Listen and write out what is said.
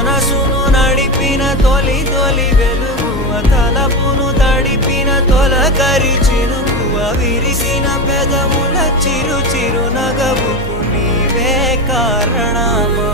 మనసును నడిపిన తొలి తొలి వెలుగువ తలపును తడిపిన తొలకరి చినుకువ విరిసిన పెదముల చిరు చిరు నగవుకు నీవే కారణమా